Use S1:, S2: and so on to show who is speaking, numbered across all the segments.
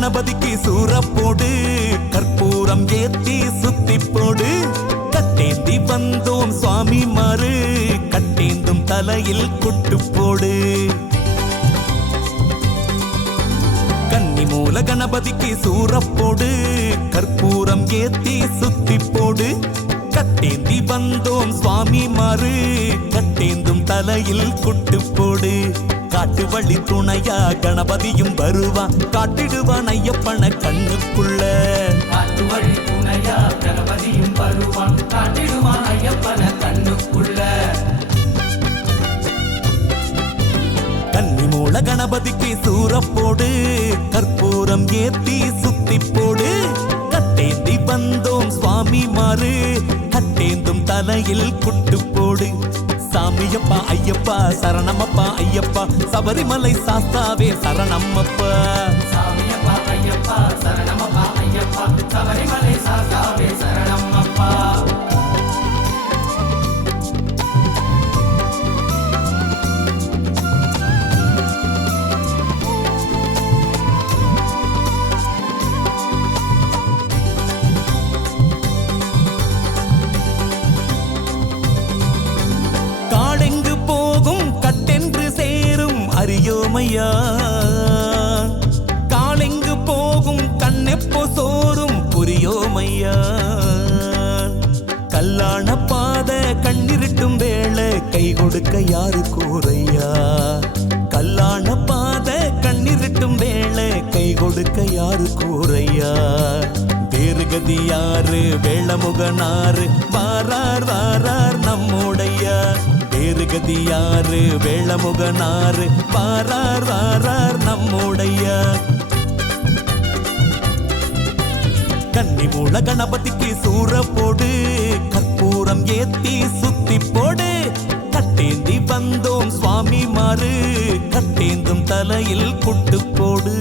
S1: கணபதிக்கு சூறப்போடு கற்பூரம் ஏத்தி சுத்தி போடு. கட்டேந்தி வந்தோம் சுவாமி மாறு கட்டேந்தும் தலையில் குட்டு போடு. கன்னி மூல கணபதிக்கு சூறப்போடு கற்பூரம் ஏத்தி சுத்தி போடு. கட்டேந்தி வந்தோம் சுவாமி மாறு கட்டேந்தும் தலையில் குட்டு போடு. காட்டு வழி துணையா கணபதியும் வருவான். காட்டிடுவான் ஐயப்பன கண்ணுக்குள்ள.
S2: காட்டு வழி துணையா கணபதியும் வருவான். காட்டிடுவான் ஐயப்பன கண்ணுக்குள்ள.
S1: கன்னிமூல கணபதிக்கு சூரப்போடு கற்பூரம் ஏத்தி சுத்தி போடு. கட்டேந்தி வந்தோம் சுவாமி மாறு கட்டேந்தும் தலையில் குட்டு போடு. சாமியப்பா ஐயப்பா சரணமப்பா ஐயப்பா. சபரிமலை சாஸ்தாவே சரணம்மப்பா
S2: சாமியப்பா ஐயப்பா சரணமப்பா ஐயப்பா. சபரிமலை
S1: அறியோமையா காலெங்கு போகும் கண்ணெப்போ சோறும் புரியோமையா கல்லான பாத கண்ணிருட்டும் வேளை கை கொடுக்க யாரு கூறையா? கல்லான பாத கண்ணிருட்டும் வேளை கை கொடுக்க யாரு கூறையா? தீர்கதி யாரு வேளமுகனாரு வாரார் வாரார் நம்முடைய? வேறு கதி யாரு வேளமுகனாரு பாரார் வாரார் நம்முடைய கன்னிமூல கணபதிக்கு சூற போடு கற்பூரம் ஏத்தி சுத்தி போடு. கட்டேந்தி வந்தோம் சுவாமி மாறு கட்டேந்தும் தலையில் குட்டு போடு.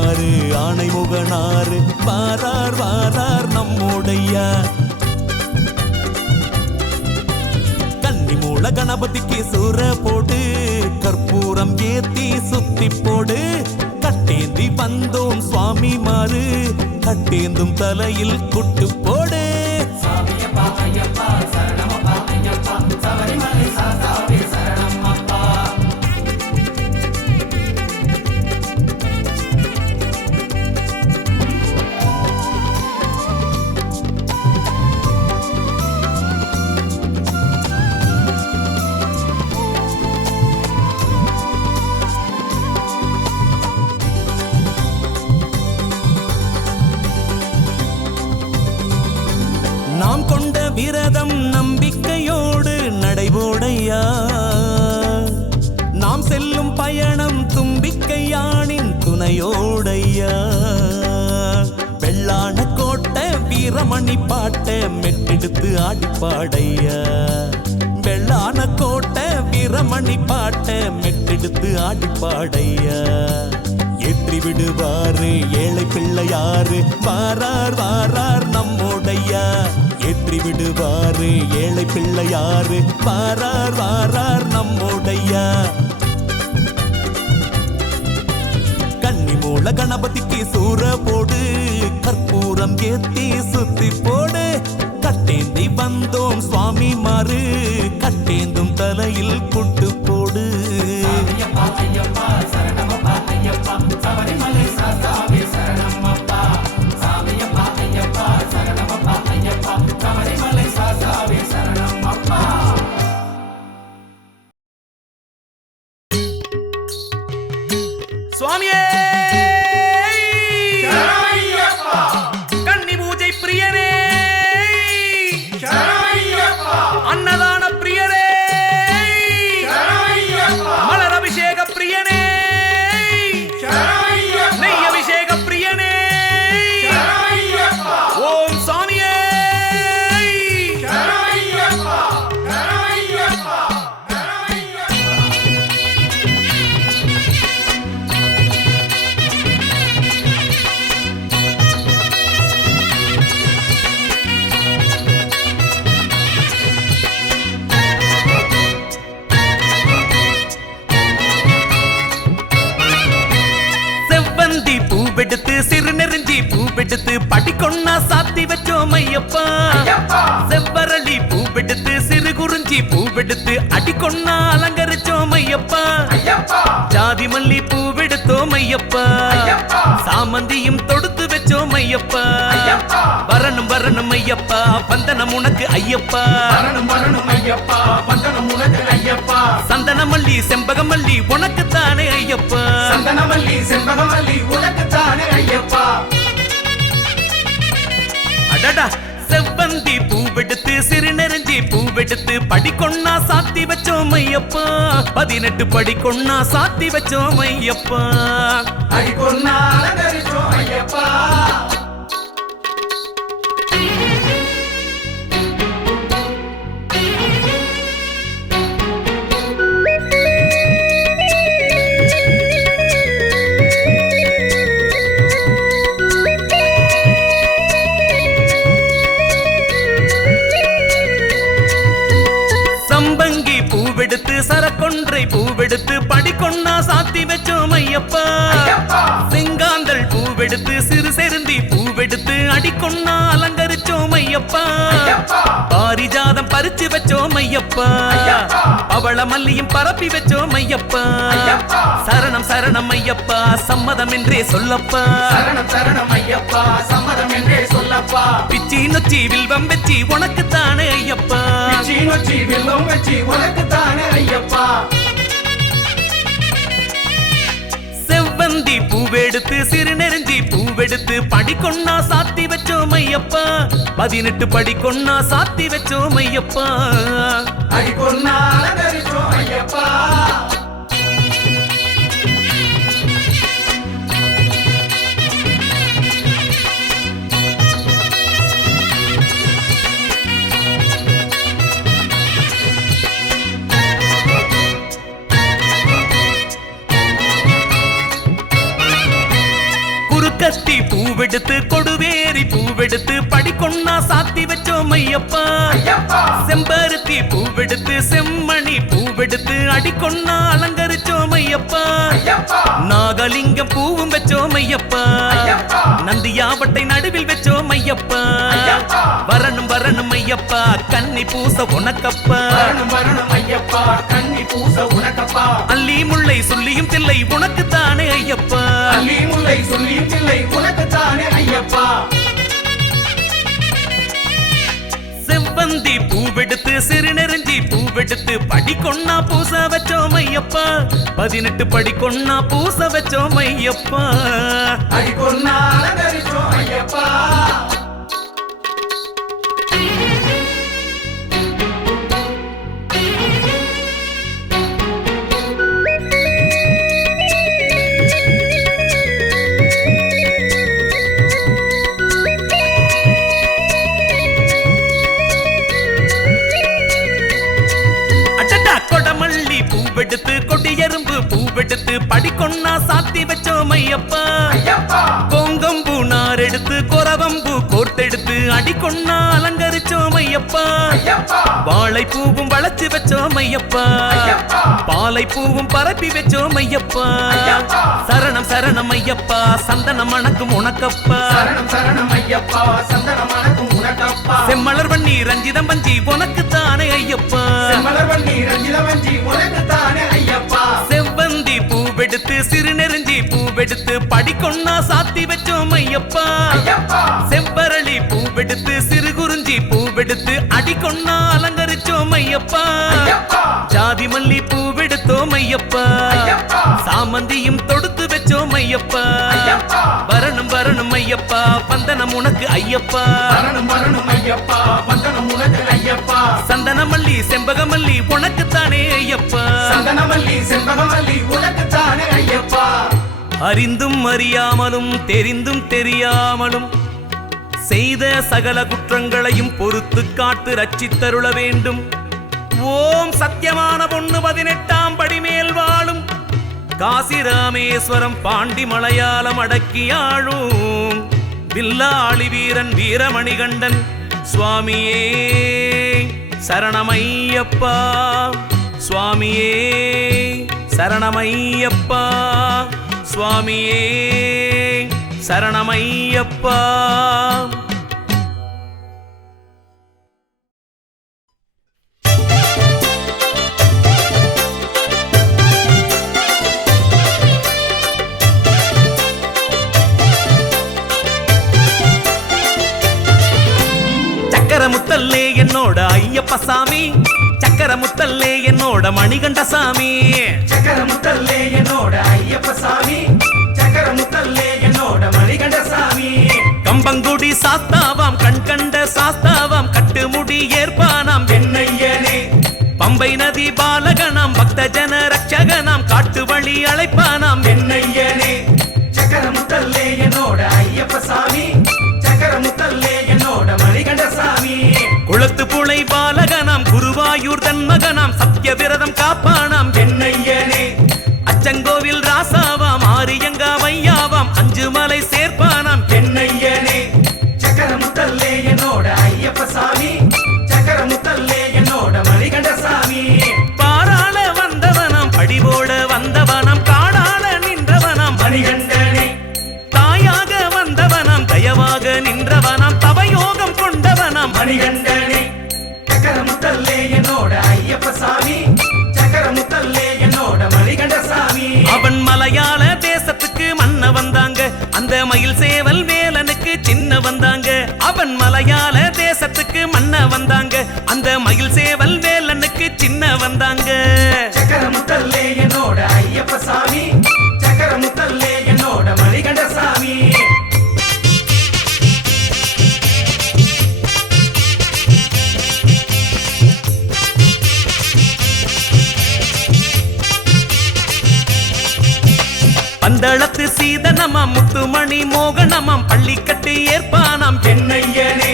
S1: ஆறு யாரு ஆணைமுகனாரு வாரார் வாரார் நம்முடைய. கன்னிமூல கணபதிக்கு சுர போடு கற்பூரம் ஏத்தி சுத்தி போடு. கட்டேந்தி வந்தோம் சுவாமி மாறு கட்டேந்தும் தலையில் குட்டு போடு. நடைபோடையா நாம் செல்லும் பயணம் தும்பிக்கையானின் துணையோடையா வெள்ளான கோட்டை வீரமணி பாட்டை மெட்டெடுத்து ஆடிப்பாடையா வெள்ளான கோட்டை வீரமணி பாட்டை மெட்டெடுத்து ஆடிப்பாடையா ஏற்றி விடுவாரு ஏழை பிள்ளையாரு. வாரார் வாரார் நம்முடைய ஏற்றி விடுவாரு ஏழை பிள்ளையாரு வாரார் வாரார் நம்முடைய. கன்னிமூல கணபதிக்கு சூற போடு கற்பூரம் ஏத்தி சுத்தி போடு. கட்டேந்தி வந்தோம் சுவாமி மாறு கட்டேந்தும் தலையில் குட்டு போடு.
S2: சாமியப்பா ஐயப்பா சரணமப்பா சபரிமலை
S1: சாத்தா பூவெடுத்து சிறு நெருஞ்சி பூவெடுத்து படிக்கொன்னா சாத்தி வச்சோம் ஐயப்பா. செவ்வரளி பூவெடுத்து சிறு குறிஞ்சி பூவெடுத்து அடிக்கொன்னா அலங்கரிச்சோம் ஐயப்பா. ஜாதி மல்லி பூவெடுத்தோம் ஐயப்பா.
S2: ஐயப்பா.
S1: சாமந்தியும் தொடுத்து வச்சோம் ஐயப்பா. வரணும் ஐயப்பா வந்தனம் உனக்கு ஐயப்பா.
S2: வரணும் வரணும் ஐயப்பா வந்தனம் உனக்கு ஐயப்பா.
S1: சந்தன மல்லி செம்பக மல்லி உனக்கு தானே ஐயப்பா.
S2: சந்தனமல்லி செண்பகமல்லி உனக்கு தானே ஐயப்பா.
S1: அடடா செவ்வந்தி பூவெடுத்து சிறு நெருஞ்சி பூவெடுத்து படிக்கொன்னா சாத்தி வச்சோம் ஐயப்பா. பதினெட்டு படிக்கொன்னா சாத்தி வச்சோம் ஐயப்பா.
S2: அடிக்கொன்னா அலங்கரிச்சோம் ஐயப்பா.
S1: பாரிஜாதம் பறிச்சு வச்சோம் ஐயப்பா. பவள மல்லியும் பரப்பி வச்சோம் ஐயப்பா. சரணம் சரணம் ஐயப்பா. சம்மதம் என்றே சொல்லப்பா.
S2: சரணம் சரணம் ஐயப்பா. சம்மதம் என்றே சொல்லப்பா.
S1: பிச்சி நொச்சி வில்வம் வெச்சி உனக்கு தானே ஐயப்பா.
S2: பிச்சி நொச்சி வில்லும் வச்சி உனக்கு தானே ஐயப்பா.
S1: செவ்வந்தி பூவெடுத்து சிறு நெருஞ்சி பூவெடுத்து படிக்கொன்னா சாத்தி வச்சோம் ஐயப்பா பதினெட்டு படி கொன்னா சாத்தி வச்சோம் ஐயப்பா
S2: அடி கொன்னா ஐயப்பா
S1: குறுக்கத்தி பூவெடுத்து கொடுவேரி பூவெடுத்து படிக்கொன்னா சாத்தி வச்சோம் ஐயப்பா. செம்பருத்தி பூவெடுத்து செம்மணி பூவெடுத்து அடிக்கொன்னா அலங்கரிச்சோம் ஐயப்பா. நாகலிங்கம் பூவும் வச்சோம் ஐயப்பா. நந்தியாவட்டை நடுவில் வச்சோம் ஐயப்பா. வரணும் வரணும் ஐயப்பா கன்னி பூச உனக்கப்பா.
S2: வரணும் வரணும் ஐயப்பா கண்ணி பூச உனக்கப்பா.
S1: அல்லி முல்லை சொல்லியும் தில்லை உனக்கு தானே ஐயப்பா.
S2: அள்ளி முல்லை சொல்லியும் இல்லை உனக்கு தானே ஐயப்பா.
S1: செவ்வந்தி பூவெடுத்து சிறு நெருஞ்சி பூவெடுத்து படிக்கொன்னா பூச வச்சோம் ஐயப்பா. பதினெட்டு படிக்கொன்னா பூச வச்சோம் ஐயப்பா.
S2: அடிக்கொன்னா அலங்கரிச்சோம் ஐயப்பா.
S1: பூவெடுத்து படிக்கொன்னா சாத்தி வச்சோம் ஐயப்பா.
S2: ஐயப்பா.
S1: கோங்கம்பூ நார் எடுத்து கொரவம்பூ கோட்டெடுத்து அடிக்கொன்னா அலங்கரிச்சோம் ஐயப்பா
S2: ஐயப்பா.
S1: வாழை பூவும் வளைச்சு வச்சோம் ஐயப்பா
S2: ஐயப்பா.
S1: பாலை பூவும் பரப்பி வச்சோம் ஐயப்பா. சரணம் சரணம் ஐயப்பா. சந்தனம் மணக்கும் உனக்கப்பா.
S2: சரணம் ஐயப்பா. சந்தனம் மணக்கும் உனக்கப்பா.
S1: செம்மலர் வண்ணி ரஞ்சிதம் பஞ்சி உனக்கு தானே ஐயப்பா.
S2: செம்மலர் வண்டி ரஞ்சித வஞ்சி உனக்கு தானே ஐயப்பா.
S1: செவ்வந்தி பூவெடுத்து சிறு நெருஞ்சி பூவெடுத்து படிக்கொன்னா சாத்தி வச்சோம் ஐயப்பா. செவ்வரளி பூவெடுத்து சிறு குறிஞ்சி பூவெடுத்து அடிக்கொன்னா அலங்கரிச்சோம் ஐயப்பா. ஜாதி மல்லி பூவெடுத்தோம் ஐயப்பா. சாமந்தியும் தொடுத்து வச்சோம் ஐயப்பா. வரணும் வரணும் ஐயப்பா வந்தனம் உனக்கு ஐயப்பா.
S2: வரணும் வரணும் ஐயப்பா வந்தனம் உனக்கு ஐயப்பா.
S1: சந்தனமல்லி செம்பகமல்லி ஐயப்பா.
S2: சந்தனமல்லி உனக்கு தானே ஐயப்பா
S1: அறிந்தும் அறியாமலும் தெரிந்தும் தெரியாமலும் செய்த சகல குற்றங்களையும் பொறுத்து காத்து ரட்சித்தருள வேண்டும். ஓம் சத்தியமான பொண்ணு பதினெட்டாம் படிமேல் வாழும். காசி ராமேஸ்வரம் பாண்டி மலையாளம் அடக்கியாழும் வில்லாளி வீரன் வீரமணிகண்டன் சுவாமியே சரணமையப்பா. சுவாமியே சரணமையப்பா. சுவாமியே சரணமையப்பா. சக்கர முத்தல்லே என்னோட ஐயப்ப சாமி சக்கர முத்தல்லே என்னோட மணிகண்ட சாமி
S2: சக்கர முத்தல்லே என்னோட ஐயப்ப சாமி சக்கர முத்தல்லே என்னோட மணிகண்ட சாமி
S1: கம்பங்குடி சாஸ்தாவாம் கண் கண்ட சாஸ்தாவாம் கட்டுமுடி ஏற்பானாம்
S2: என்னையனே
S1: பம்பை நதி பாலகனாம் பக்த ஜன ரட்சகனாம் காட்டு வழி அழைப்பானாம்
S2: என்னையனே சக்கர முத்தல்லே என்னோட ஐயப்ப சாமி சக்கர முத்தல்லே என்னோட மணிகண்ட சாமி
S1: குளத்து புழை பாலகனாம் குருவாயூர் தன் மகனாம் சத்திய விரதம் காப்பானாம்
S2: என்னையனே
S1: அச்சங்கோவில் ராசாவாம் ஆரியங்கா வையாவாம் அஞ்சு மலை சேர்ப்பானாம்
S2: என்னையனே சக்கர முத்தல்லே என்னோட ஐயப்ப சாமி சக்கர முத்தல்லே என்னோட மணிகண்ட சாமி.
S1: பாராள வந்தவனாம் படிவோட வந்தவனாம் காடாள நின்றவனாம்
S2: மணிகண்டனே.
S1: தாயாக வந்தவனாம் தயவாக நின்றவனாம் தவயோகம் கொண்டவனாம்
S2: மணிகண்ட முத்தல்லே என்னோட ஐயப்ப சாமி சக்கர முத்தல்லே என்னோட மணிகண்ட சாமி
S1: அவன் மலையாள தேசத்துக்கு மன்ன வந்தாங்க. அந்த மயில் சேவல் வேலனுக்கு சின்ன வந்தாங்க. அவன் மலையாள தேசத்துக்கு மன்ன வந்தாங்க. அந்த மயில் சேவல் வேலனுக்கு சின்ன வந்தாங்க.
S2: சக்கர முத்தல்லே என்னோட ஐயப்ப சாமி சக்கர முத்தல்லே
S1: பந்தளத்து சீதனமாம் முத்துமணி மோகனமாம் பள்ளிக்கட்டு ஏற்பானாம்
S2: என்னையனே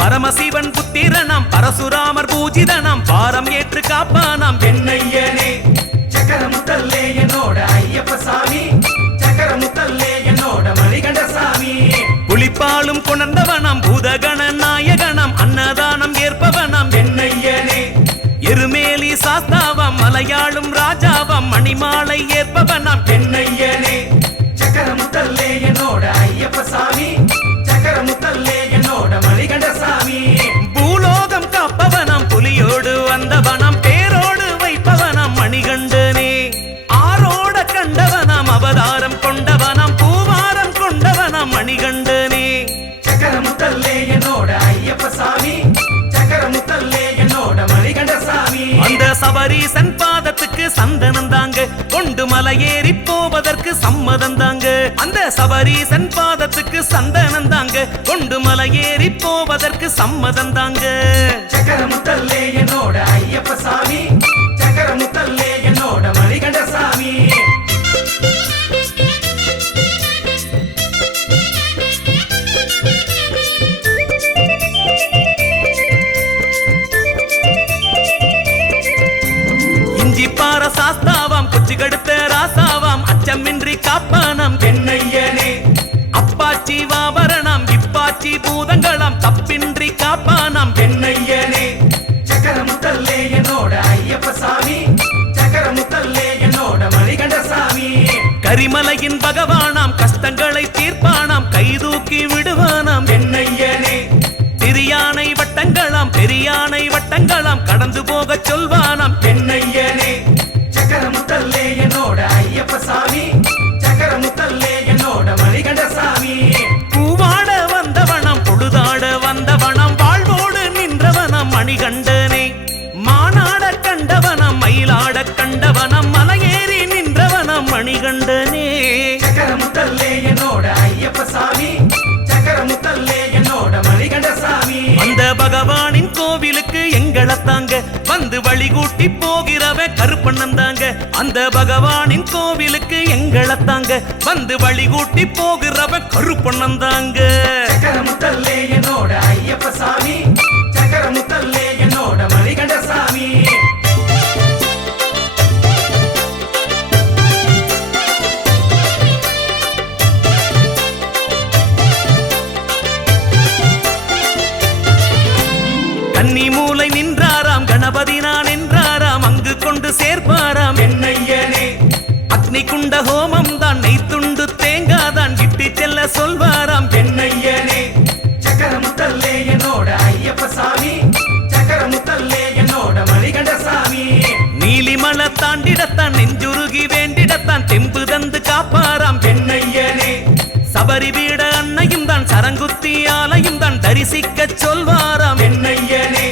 S1: பரமசிவன் புத்திரனாம் பரசுராமர் பூஜிதனாம் பாரம் ஏற்று காப்பானாம்
S2: என்னையனே சக்கர முத்தல்லே என்னோட ஐயப்ப சாமி. சக்கர முத்தல்லே என்னோட மணிகண்ட சாமி
S1: புலிப்பாலும் கொணர்ந்தவனாம் பூதகண நாயகனாம் அன்னதானம் ஏற்பவனாம்
S2: என்னையனே
S1: எருமேலி சாஸ்தாவாம் மலையாளும் ராஜாவாம் மணிமாலை ஏற்பவனாம் பெண்ணையனே. போவதற்கு சந்தனம் தாங்க. கொண்டு மலையேறி போவதற்கு சம்மதம் தாங்க. அந்த சபரீசன் பாதத்துக்கு சந்தனம் தாங்க. கொண்டு மலையேறி போவதற்கு சம்மதம் தாங்க. தாங்க. வந்து வழி கூட்டி போகிறவ கருப்பண்ணன் தாங்க. அந்த பகவானின் கோவிலுக்கு எங்களை தாங்க. வந்து வழி கூட்டி போகிறவ கருப்பண்ணன் தாங்க.
S2: என்னோட ஐயப்ப சாமி சக்கரமுத்தல்லே என்னோட மணிகண்ட சாமி
S1: கன்னி மூளை நின்றாராம் கணபதி நான் என்றாராம் அங்கு கொண்டு சேர்ப்பாராம்.
S2: என்னையனே
S1: அக்னி குண்ட ஹோமம் தான் நெய்த்துண்டு தேங்காதான் கிட்டி செல்ல சொல்வாராம்.
S2: என்னையனே சக்கரமுத்தல்லே என்னோட ஐயப்ப சாமி சக்கரமுத்தல்லே என்னோட மணிகண்ட சாமி.
S1: நீலிமலை தாண்டிடத்தான் நெஞ்சுருகி வேண்டிடத்தான் தெம்பு தந்து காப்பாராம். சபரி வீட அன்னையும் தான் சரங்குத்தி ஆலையும் தான் தரிசிக்க சொல்வாராம்.
S2: என்னையனே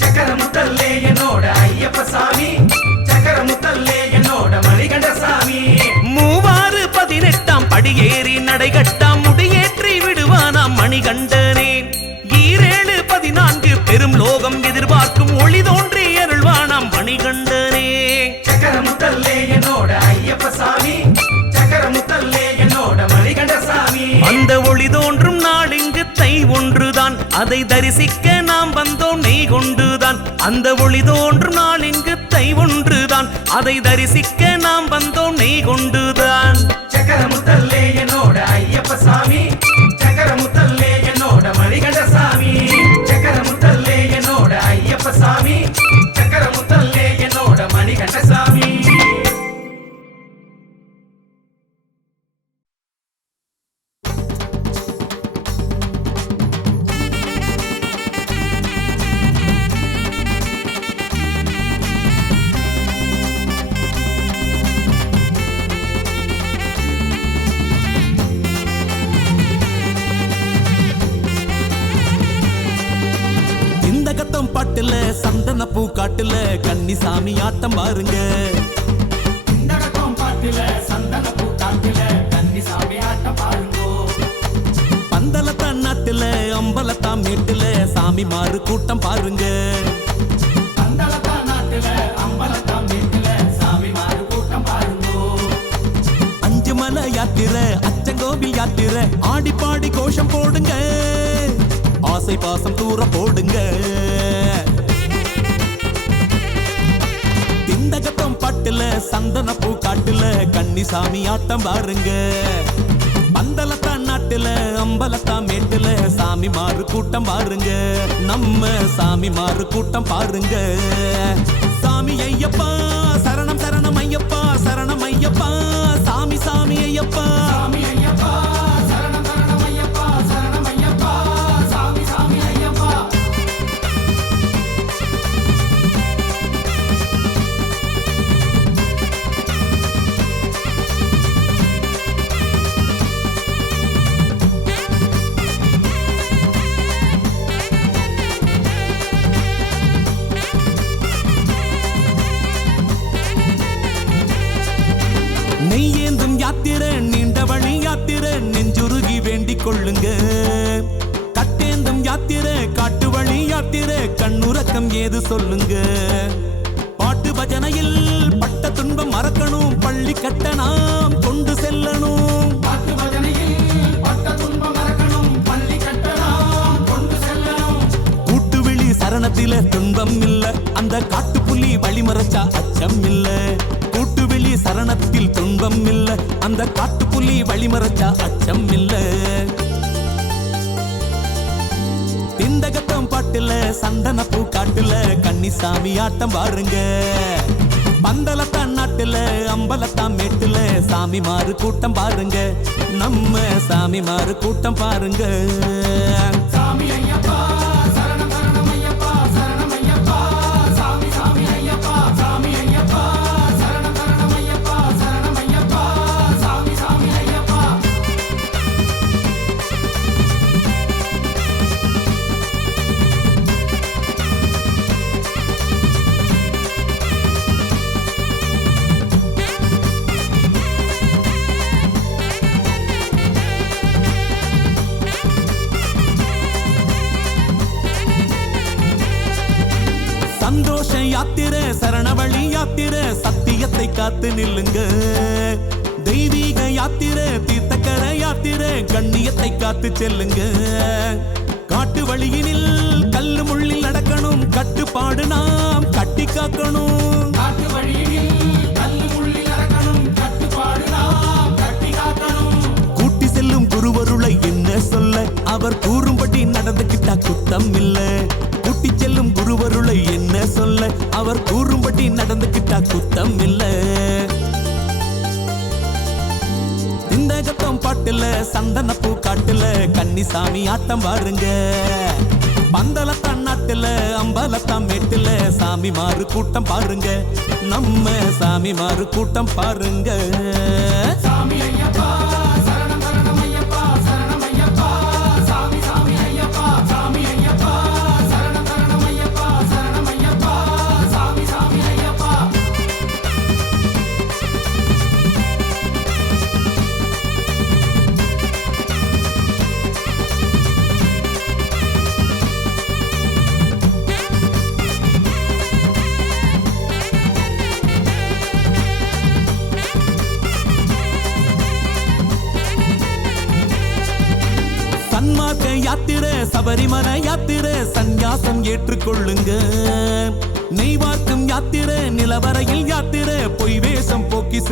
S2: சக்கரமுத்தல்லே என்னோட ஐயப்ப சாமி. சக்கரமுத்தல்லே என்னோட மணிகண்ட சாமி.
S1: மூவாறு பதினெட்டாம் படியேறி நடைகட்டாம் முடியேற்றி விடுவானாம் மணிகண்டனே. ஈரேழு பதினான்கு பெரும் லோகம் எதிர்பார்க்கும் ஒளி தோன்றி அருள்வானாம் மணிகண்டனே.
S2: சக்கரமுத்தல்லே என்னோட ஐயப்ப சாமி.
S1: அதை தரிசிக்க நாம் வந்தோம் நெய் கொண்டுதான். அந்த ஒளி தோன்றும் நாள் இங்கு தை ஒன்றுதான். அதை தரிசிக்க நாம் வந்தோம் நெய் கொண்டு பாட்டுல கன்னிசாமி ஆட்டம் பாருங்கோ. பந்தலத்தான் நாட்டுல அம்பலத்தான் மேட்டுல சாமி மாறு கூட்டம் பாருங்கோ. அஞ்சு மலை யாத்திரை அச்சங்கோவில் யாத்திரை ஆடி பாடி கோஷம் போடுங்க. ஆசை பாசம் தூர போடுங்க. திண்டகத்தம் பாட்டுல சந்தன பூ காட்டுல கன்னிசாமி ஆட்டம் பாருங்க. பந்தலத்தான் நாட்டுல அம்பலத்தான் மேட்டுல சாமி மாறு கூட்டம் பாருங்க. நம்ம சாமி மாறு கூட்டம் பாருங்க. சாமி ஐயப்பா சரணம் சரணம் ஐயப்பா சரணம் ஐயப்பா சாமி சாமி ஐயப்பா. இன்பம் இல்ல அந்த காட்டுப்புலி வழிமறைச்சா அச்சம் இல்ல திந்தகத்தம் பாட்டுல சந்தன பூ காட்டுல கன்னிசாமி ஆட்டம் பாருங்க. பந்தலத்தான் நாட்டுல அம்பலத்தான் மேட்டுல சாமி மாறு கூட்டம் பாருங்க. நம்ம சாமி மாறு கூட்டம் பாருங்க.
S2: சந்தோஷ யாத்திர சரணவழி யாத்திர
S1: சத்தியத்தை காத்து நில்லுங்க. தெய்வீக யாத்திர தீர்த்தக்கர யாத்திர கண்ணியத்தை காத்து செல்லுங்க. காட்டு வழியினில் கல்லு முள்ளில் நடக்கணும் கட்டுப்பாடு நாம் கட்டி காக்கணும்.
S2: கூட்டி
S1: செல்லும் குருவருளை என்ன சொல்ல? அவர் கூறும்படி நடந்துகிட்டா குத்தம் இல்லை. கூட்டி செல்லும் குருவருளை என்ன சொல்ல? அவர் கூறும்படி நடந்துகிட்டா குத்தம் இல்ல இந்த கத்தம் பாட்டுல சந்தன பூ காட்டுல கன்னிசாமி ஆட்டம் பாருங்க. பந்தலத்தான் நாட்டுல அம்பலத்தான் மேட்டுல சாமி மாறு கூட்டம் பாருங்க. நம்ம சாமி மாறு கூட்டம் பாருங்க.
S2: சாமி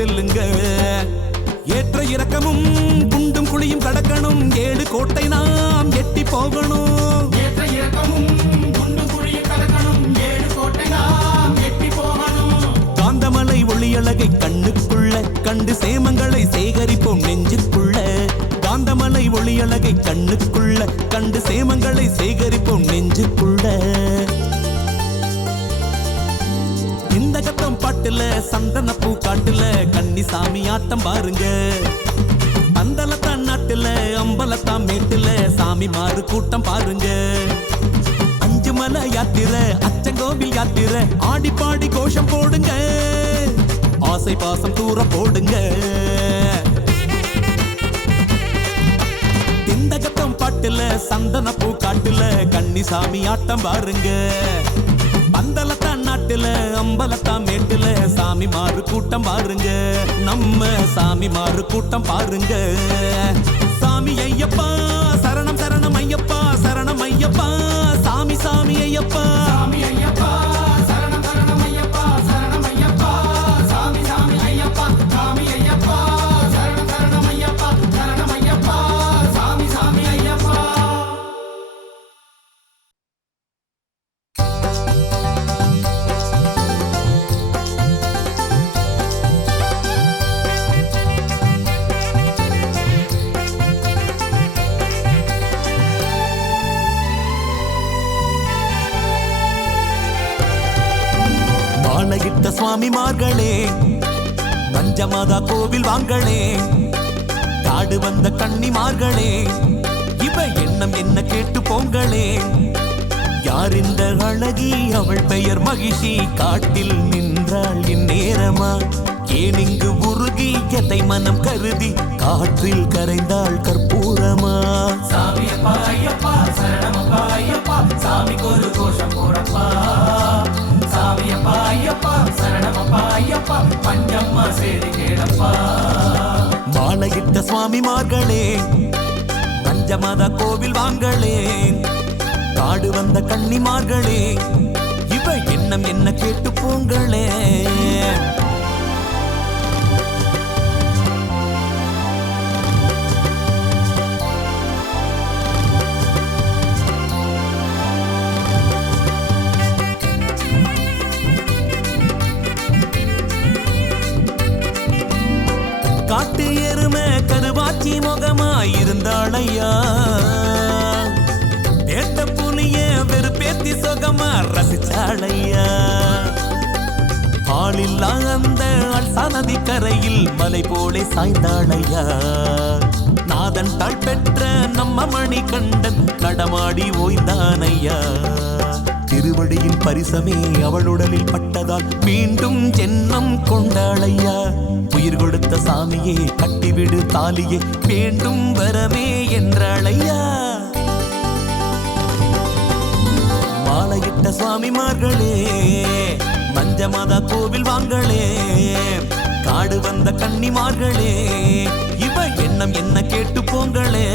S1: செல்லுங்க ஏற்ற இறக்கமும் குண்டும் குழியும் கடக்கணும். ஏழு கோட்டை நாம் எட்டி போகணும்.
S2: ஏற்ற இறக்கமும்
S1: காந்தமலை ஒளியழகை கண்ணுக்குள்ள கண்டு சேமங்களை சேகரிப்போம் நெஞ்சுக்குள்ள. காந்தமலை ஒளியழகை கண்ணுக்குள்ள கண்டு சேமங்களை சேகரிப்போம் நெஞ்சுக்குள்ள. காட்டுல சந்தன பூ காட்டுல கன்னிசாமி ஆட்டம் பாருங்க. பந்தலத்தான் நாட்டுல அம்பலத்தான் மேட்டுல சாமி மாறு கூட்டம் பாருங்க. அஞ்சு மலை யாத்திரை அச்சங்கோவில் யாத்திரை ஆடி பாடி கோஷம் போடுங்க. ஆசை பாசம் தூர போடுங்க. திந்தகத்தம் பாட்டுல சந்தன பூ காட்டுல கன்னிசாமி ஆட்டம் பாருங்க. பந்தலத்தான் நாட்டுல அம்பலத்தான் மேட்டுல சாமி மாறு கூட்டம் பாருங்க. நம்ம சாமி மாறு கூட்டம் பாருங்க. சாமி ஐயப்பா சரணம் சரணம் ஐயப்பா சரணம் ஐயப்பா. சாமி சாமி ஐயப்பா
S2: சாமி ஐயப்பா.
S1: வாங்களே. காடு வந்த கன்னிமார்களே இவ எண்ணம் என்ன கேட்டு போங்களே. யார் இந்த அழகி? அவள் பெயர் மகிஷி. காட்டில் நின்றாள் இந்நேரமா ஏன் இங்கு உருகி? எதை மனம் கருதி? காற்றில் கரைந்தாள்
S2: கற்பூ
S1: மாலையிட்ட சுவாமிமார்களே பஞ்சமத கோவில் வாங்களே காடு வந்த கன்னிமார்களே இவ எண்ணம் என்ன கேட்டு போங்களே. இருந்தாளையா வேட்ட புலிய வெறுப்பேத்தி சொகமா ரசிச்சாளையா. ஆளில்லா அந்த அல்சா நதி கரையில் மலை போலே சாய்ந்தாளையா. நாதன் தாழ் பெற்ற நம்ம மணி கண்டன் நடமாடி ஓய்ந்தானையா. திருவடியின் பரிசமே அவளுடலில் பட்டதால் மீண்டும் ஜென்மம் கொண்டாளையா. உயிர் கொடுத்த சாமியே கட்டிவிடு தாலியே வேண்டும் வரமே என்றழையா? மாலையிட்ட சுவாமிமார்களே மஞ்சமாதா கோவில் வாங்களே காடு வந்த கன்னிமார்களே இவ எண்ணம் என்ன கேட்டு போங்களே?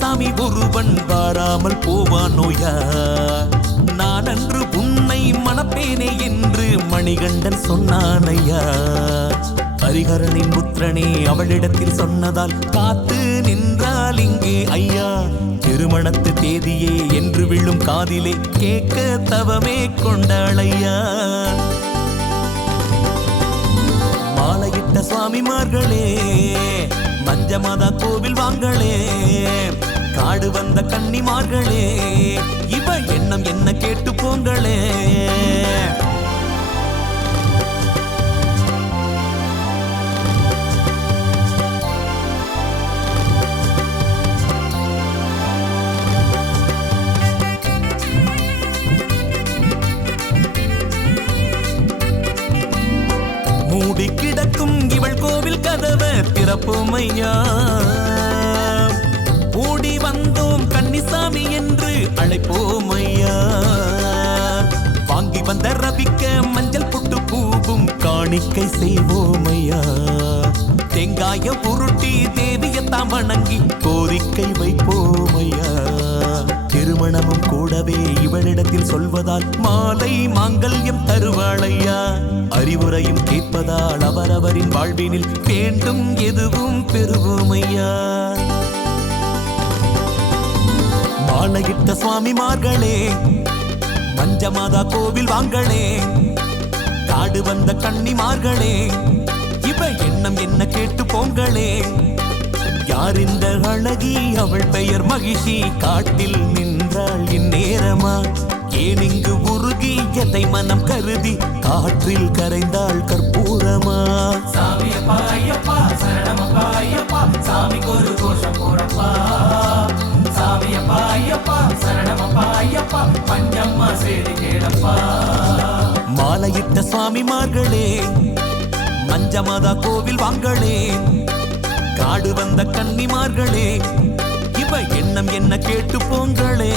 S1: சாமி ஒருவன் வாராமல் போவானோயா நான் அன்று உன்னை மணப்பேனே என்று மணிகண்டன் சொன்னானையா? ஹரிஹரனின் புத்திரனே அவளிடத்தில் சொன்னதால் காத்து நின்றால் இங்கே ஐயா. திருமணத்து தேதியே என்று விழும் காதிலே கேட்க தவமே கொண்டாளையா? மாலையிட்ட சுவாமிமார்களே மஞ்சமாதா கோவில் வாங்களே. காடு வந்த கன்னிமார்களே இவ எண்ணம் என்ன கேட்டு போங்களே வாழ்க்கை செய்வோமையா? தேங்காய புருட்டி தேவியத்தாம் வணங்கி கோரிக்கை வைப்போமையா? திருமணமும் கூடவே இவளிடத்தில் சொல்வதால் மாலை மாங்கல்யம் தருவாளையா? அறிவுரையும் கேட்பதால் அவரவரின் வாழ்வினில் வேண்டும் எதுவும் பெறுவோமையா? மாலையிட்ட சுவாமிமார்களே பஞ்சமாதா கோவில் வாங்களே காடு வந்த கன்னிமார்களே இவ எண்ணம் என்ன கேட்டு போங்களே. யார் இந்த அழகி? அவள் பெயர் மகிஷி. காட்டில் நின்றாள் இந்நேரமா? ஏன் இங்கு உருகி? எதை மனம் கருதி? காற்றில் கரைந்தாள் கற்பூரமா?
S2: சாமியப்பா ஐயப்பா சரணமப்பா ஐயப்பா. சாமிக்கு ஒரு கோஷம் போடப்பா. சாமியப்பா ஐயப்பா சரணமப்பா ஐயப்பா. பஞ்சம்மா சேரி கேளப்பா.
S1: மாலையிட்ட சுவாமிமார்களே மஞ்சமாதா கோவில் வாங்களே காடு வந்த கன்னிமார்களே இவ எண்ணம் என்ன கேட்டு போங்களே.